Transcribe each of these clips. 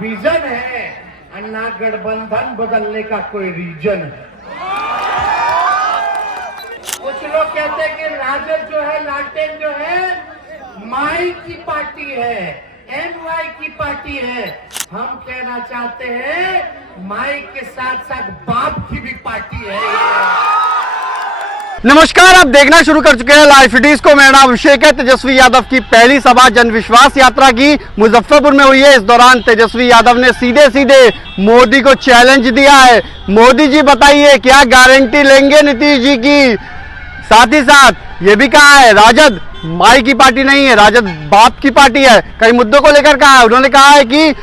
Vision है अन्ना गठबंधन बदलने का कोई रीजन है। कुछ लोग कहते हैं कि राजद जो है, लालटेन जो है, माई की पार्टी है, एमवाई की पार्टी है। हम कहना चाहते हैं माई के साथ साथ बाप की भी पार्टी है। नमस्कार, आप देखना शुरू कर चुके हैं लाइव सिटीज को। मेरा नाम अभिषेक है। तेजस्वी यादव की पहली सभा जन विश्वास यात्रा की मुजफ्फरपुर में हुई है। इस दौरान तेजस्वी यादव ने सीधे सीधे मोदी को चैलेंज दिया है। मोदी जी बताइए क्या गारंटी लेंगे नीतीश जी की। साथ ही साथ ये भी कहा है राजद माई की पार्टी नहीं है, राजद बाप की पार्टी है। कई मुद्दों को लेकर कहा है। उन्होंने कहा है कि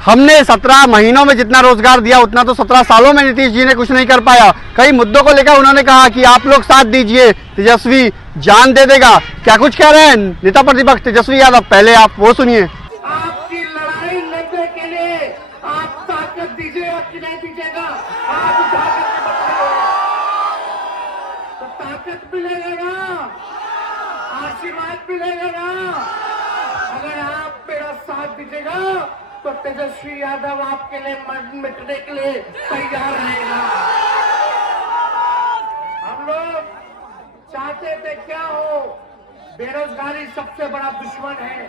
हमने 17 महीनों में जितना रोजगार दिया उतना तो 17 सालों में नीतीश जी ने कुछ नहीं कर पाया। कई मुद्दों को लेकर उन्होंने कहा कि आप लोग साथ दीजिए, तेजस्वी जान दे देगा। क्या कुछ कह रहे हैं नेता प्रतिपक्ष तेजस्वी यादव, पहले आप वो सुनिए। आपकी लड़ाई लड़ने के लिए आप ताकत दीजिएगा कि नहीं दीजिएगा, आप ताकत बताइए तो ताकत मिलेगा ना, आशीर्वाद मिलेगा ना। अगर आप मेरा साथ दीजिएगा तो तेजस्वी यादव आपके लिए मर मिटने के लिए तैयार रहेगा। हम लोग चाहते थे क्या हो, बेरोजगारी सबसे बड़ा दुश्मन है,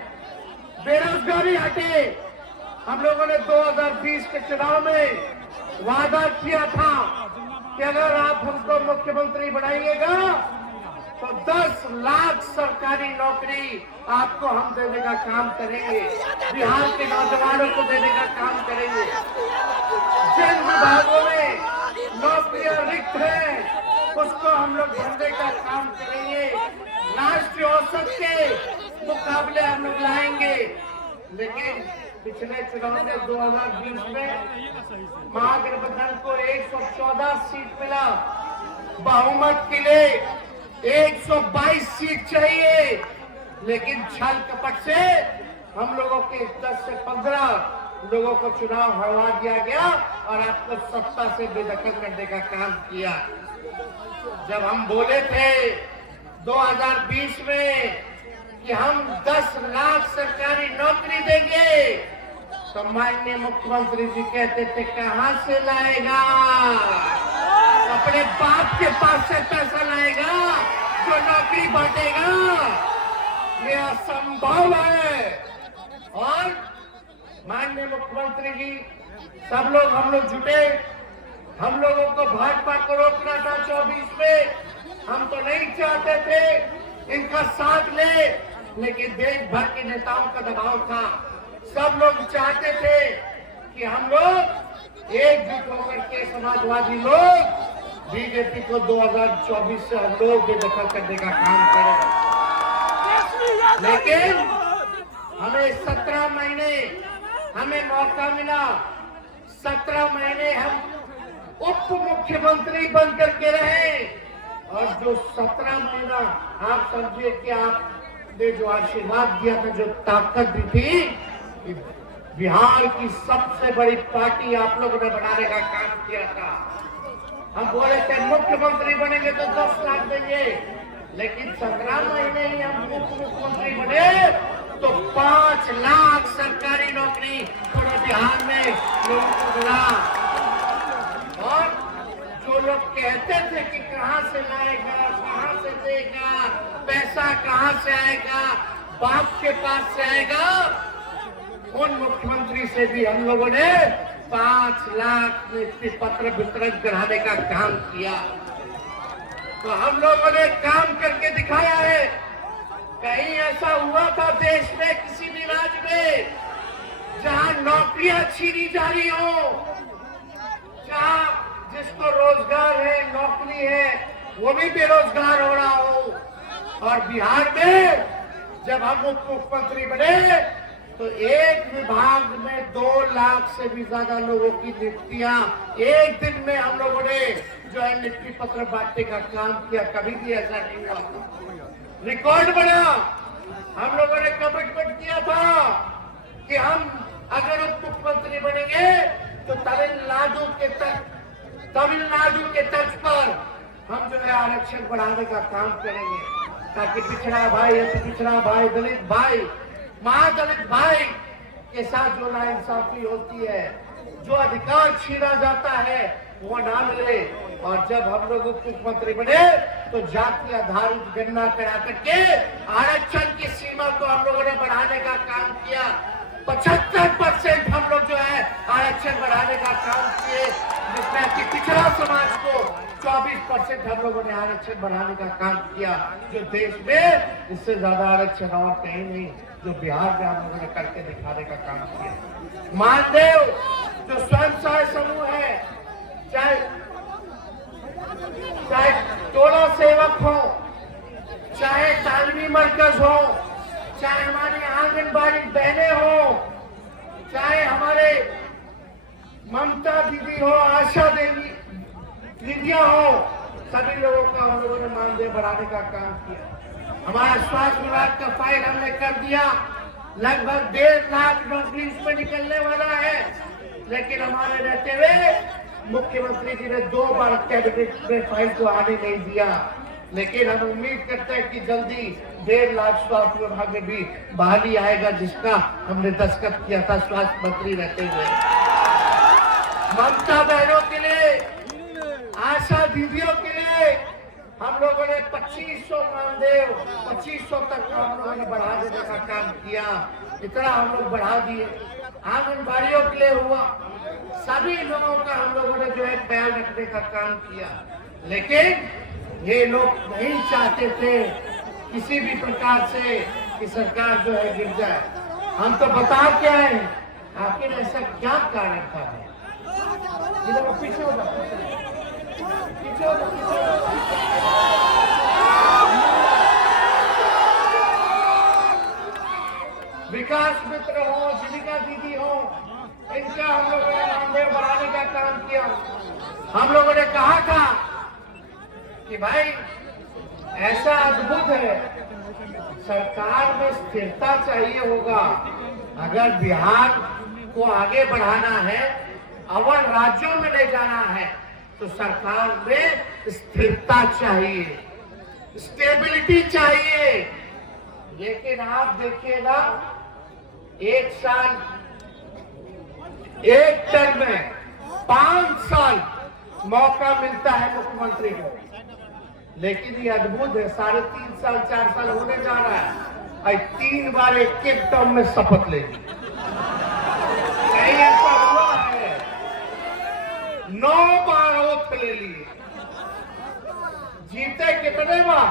बेरोजगारी हटे। हम लोगों ने 2020 के चुनाव में वादा किया था कि अगर आप हमको मुख्यमंत्री बनाइएगा तो 10 लाख सरकारी नौकरी आपको हम देने का काम करेंगे, बिहार के नौजवानों को देने का काम करेंगे। जिन विभागों में नौकरियां रिक्त हैं उसको हम लोग भरने का काम करेंगे। राष्ट्रीय औसत के मुकाबले हम लोग लाएंगे। लेकिन पिछले चुनाव में 2020 में महागठबंधन को 114 सीट मिला, बहुमत के लिए 122 सीट चाहिए। लेकिन छल कपट से हम लोगों के 10 से 15 लोगों को चुनाव हरवा दिया गया और आपको सत्ता से बेदखल करने का काम किया। जब हम बोले थे 2020 में कि हम 10 लाख सरकारी नौकरी देंगे तो माननीय मुख्यमंत्री जी कहते थे कहां से लाएगा, अपने बाप के पास से पैसा लाएगा जो नौकरी बांटेगा। ये असंभव है। और माननीय मुख्यमंत्री जी सब लोग हम लोग जुटे, हम लोगों को भाजपा को रोकना था 24 में। हम तो नहीं चाहते थे इनका साथ ले, लेकिन देश भर के नेताओं का दबाव था। सब लोग चाहते थे कि हम लोग एकजुट होकर के समाजवादी लोग बीजेपी को 2024 से हम लोग बेदखल करने का काम करें। लेकिन हमें 17 महीने हमें मौका मिला। 17 महीने हम उप मुख्यमंत्री बन करके रहे और जो 17 महीना आप समझिए कि आपने जो आशीर्वाद दिया था, जो ताकत दी थी, बिहार की सबसे बड़ी पार्टी आप लोगों ने बनाने का काम किया था। हम बोले थे मुख्यमंत्री बनेंगे तो 10 लाख देंगे, लेकिन 17 महीने ही हम उप मुख्यमंत्री बने तो 5 लाख सरकारी नौकरी पूरे बिहार में लोगों को मिला। और जो लोग कहते थे कि कहां से लाएगा, कहां से देगा, पैसा कहां से आएगा, बाप के पास से आएगा, उन मुख्यमंत्री से भी हम लोगों ने 5 लाख नियुक्ति पत्र वितरण कराने का काम किया। तो हम लोगों ने काम करके दिखाया है। कहीं ऐसा हुआ था देश में किसी भी राज्य में जहां नौकरियां छीनी जा रही हो, जहां जिसको रोजगार है, नौकरी है, वो भी बेरोजगार हो रहा हो। और बिहार में जब हम उप मुख्यमंत्री बने तो एक विभाग में 2 लाख से भी ज्यादा लोगों की नियुक्तियां एक दिन में हम लोगों ने जो है नियुक्ति पत्र बांटने का काम किया। कभी भी ऐसा नहीं हुआ, रिकॉर्ड बना। हम लोगों ने कमिटमेंट किया था कि हम अगर उप मुख्यमंत्री बनेंगे तो तमिलनाडु के तर्ज पर हम जो है आरक्षण बढ़ाने का काम करेंगे, ताकि पिछड़ा भाई, अति पिछड़ा भाई, दलित भाई, महादलित भाई के साथ जो नाइंसाफी होती है, जो अधिकार छीना जाता है वो ना मिले। और जब हम लोग मुख्यमंत्री बने तो जाति आधारित गणना करा करके आरक्षण की सीमा को हम लोगों ने बढ़ाने का काम किया। 75% हम लोग जो है आरक्षण बढ़ाने का काम किए, जिसमें कि पिछड़ा समाज को 24% हम लोगों ने आरक्षण बढ़ाने का काम किया, जो देश में इससे ज्यादा आरक्षण और कहीं नहीं, जो बिहार में हम लोगों ने करके दिखाने का काम किया। मानदेव जो स्वयं सहायता समूह है, चाहे टोला सेवक हो, चाहे तालीमी मरकज हो, चाहे हमारी आंगनबाड़ी बहनें हो, चाहे हमारे ममता दीदी हो, आशा देवी दीदियां हो, सभी लोगों का हम लोगों ने मानदेय बढ़ाने का काम किया। हमारा स्वास्थ्य विभाग का फाइल हमने कर दिया, लगभग 1.5 लाख नौकरी उसमें निकलने वाला है। लेकिन हमारे रहते हुए मुख्यमंत्री जी ने 2 बार कैबिनेट में फाइल को आने नहीं दिया। लेकिन हम उम्मीद करते हैं कि जल्दी 1.5 लाख स्वास्थ्य विभाग में भी बहाली आएगा, जिसका हमने दस्तखत किया था स्वास्थ्य मंत्री रहते हुए। ममता बहनों के लिए, आशा दीदियों के लिए हम लोगों ने 2500 मानदेय 2500 तक हम लोगों ने बढ़ा देने का काम किया। इतना हम लोग बढ़ा दिए। आंगनबाड़ियों के लिए हुआ, सभी लोगों का हम लोगों ने जो है ख्याल रखने का काम किया। लेकिन ये लोग नहीं चाहते थे किसी भी प्रकार से कि सरकार जो है गिर जाए। हम तो बता के आए आखिर ऐसा क्या कारण था। इधर पीछे हो जाओ, पीछे हो जाओ। विकास मित्र हो, जीविका दीदी हो, इनका हम लोगों ने मानदेय बढ़ाने का काम किया। हम लोगों ने कहा था कि भाई ऐसा अद्भुत है, सरकार में स्थिरता चाहिए होगा। अगर बिहार को आगे बढ़ाना है, अव्वल राज्यों में ले जाना है, तो सरकार में स्थिरता चाहिए, स्टेबिलिटी चाहिए। लेकिन आप देखिएगा, 1 साल, 1 टर्म में 5 साल मौका मिलता है मुख्यमंत्री को। लेकिन ये अद्भुत है, 3.5 साल 4 साल होने जा रहा है, और 3 बार एक टर्म में शपथ लेगी। कहीं ऐसा हुआ है? 9 बार ओथ ले लिए। जीते कितने बार?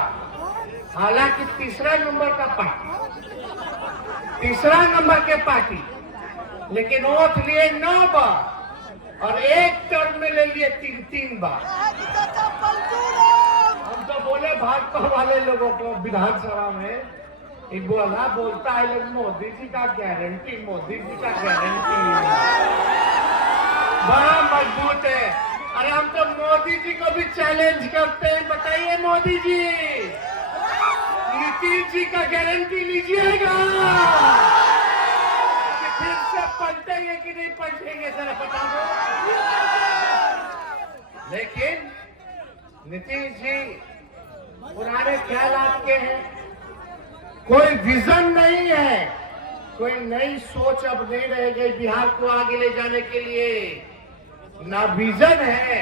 हालांकि तीसरा नंबर का पार्टी, तीसरा नंबर के पार्टी, लेकिन ओथ लिए 9 बार और एक टर्म में ले लिए 3 बार। हम तो बोले भाजपा वाले लोगों को विधानसभा में, बोलता है लोग मोदी जी का गारंटी, मोदी जी का गारंटी बड़ा मजबूत है। अरे हम तो मोदी जी को भी चैलेंज करते हैं, बताइए मोदी जी, नीतीश जी का गारंटी लीजिएगा कि फिर से पलटेंगे कि नहीं पलटेंगे, जरा बता दो। लेकिन नीतीश जी पुराने ख्याल आपके हैं, कोई विजन नहीं है, कोई नई सोच अब नहीं रह गई बिहार को आगे ले जाने के लिए। ना विजन है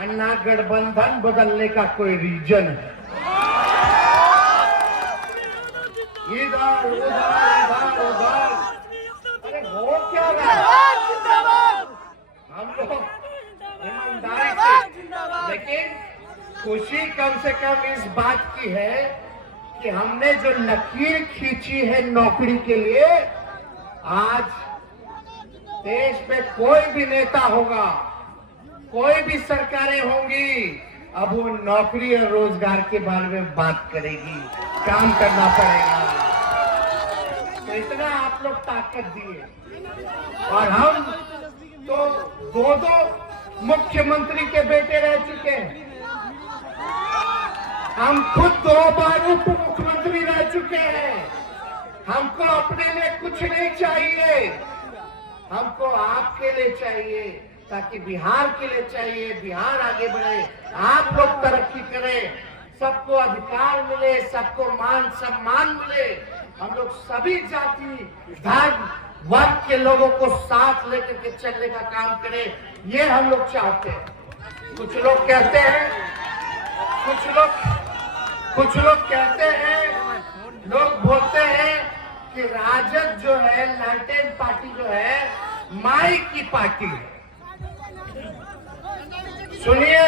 और ना गठबंधन बदलने का कोई रीजन है। इधर उधर इधर उधर, अरे हो क्या रहा है? हम लोग ईमानदारी से, लेकिन खुशी कम से कम इस बात की है कि हमने जो लकीर खींची है नौकरी के लिए, आज देश में कोई भी नेता होगा, कोई भी सरकारें होंगी, अब वो नौकरी और रोजगार के बारे में बात करेगी, काम करना पड़ेगा। तो इतना आप लोग ताकत दिए। और हम तो 2 मुख्यमंत्री के बेटे रह चुके हैं, हम खुद 2 बार उप मुख्यमंत्री रह चुके हैं। हमको अपने लिए कुछ नहीं चाहिए, हमको आपके लिए चाहिए, ताकि बिहार के लिए चाहिए, बिहार आगे बढ़े, आप लोग तरक्की करें, सबको अधिकार मिले, सबको मान सम्मान मिले, हम लोग सभी जाति धर्म वर्ग के लोगों को साथ लेकर के चलने का काम करे, ये हम लोग चाहते हैं। कुछ लोग कहते हैं, कुछ लोग कहते हैं, लोग बोलते हैं कि राजद जो है, लालटेन पार्टी जो है, माई की पार्टी है। सुनिए,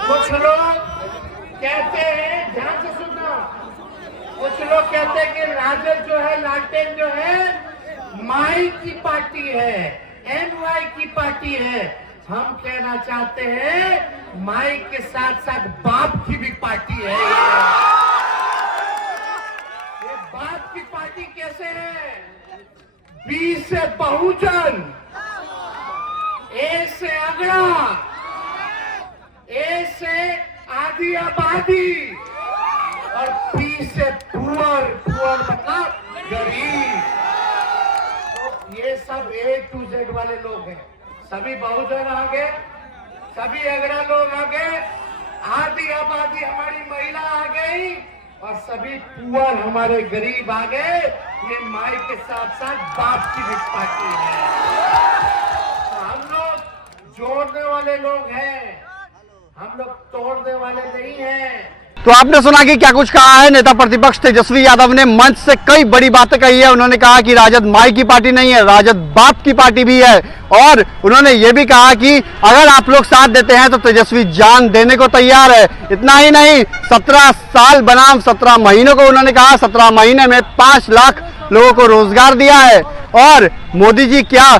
कुछ लोग कहते हैं, ध्यान से सुनना, कुछ लोग कहते हैं कि राजद जो है, लालटेन जो है, माई की पार्टी है, एनवाई की पार्टी है। हम कहना चाहते हैं माई के साथ साथ बाप की भी पार्टी है। ये बाप की पार्टी कैसे है? बी से बहुजन, ए से अगड़ा, ए से आधी आबादी और पी से पुअर मतलब गरीब। तो ये सब A to Z वाले लोग हैं। सभी बहुजन आ गए, सभी अगड़ा लोग आ गए, आधी आबादी हमारी महिला आ गई और सभी पुअर हमारे गरीब आ गए। ये माई के साथ साथ बाप की भी पार्टी है। तो हम लोग जोड़ने वाले लोग हैं, हम लोग तोड़ने वाले नहीं हैं। तो आपने सुना कि क्या कुछ कहा है नेता प्रतिपक्ष तेजस्वी यादव ने। मंच से कई बड़ी बातें कही है। उन्होंने कहा कि राजद माई की पार्टी नहीं है, राजद बाप की पार्टी भी है। और उन्होंने ये भी कहा कि अगर आप लोग साथ देते हैं तो तेजस्वी जान देने को तैयार है। इतना ही नहीं, 17 साल बनाम 17 महीनों को उन्होंने कहा, 17 महीने में 5 लाख लोगों को रोजगार दिया है। और मोदी जी क्या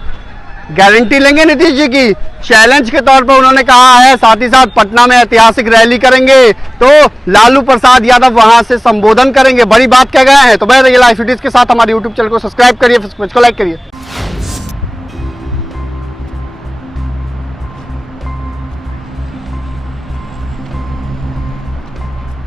गारंटी लेंगे नीतीश जी की? चैलेंज के तौर पर उन्होंने कहा है। साथ ही साथ पटना में ऐतिहासिक रैली करेंगे तो लालू प्रसाद यादव वहां से संबोधन करेंगे। बड़ी बात कह गए हैं। तो बने रहिए लाइव वीडियोस के साथ। हमारे यूट्यूब चैनल को सब्सक्राइब करिए, फेसबुक को लाइक करिए।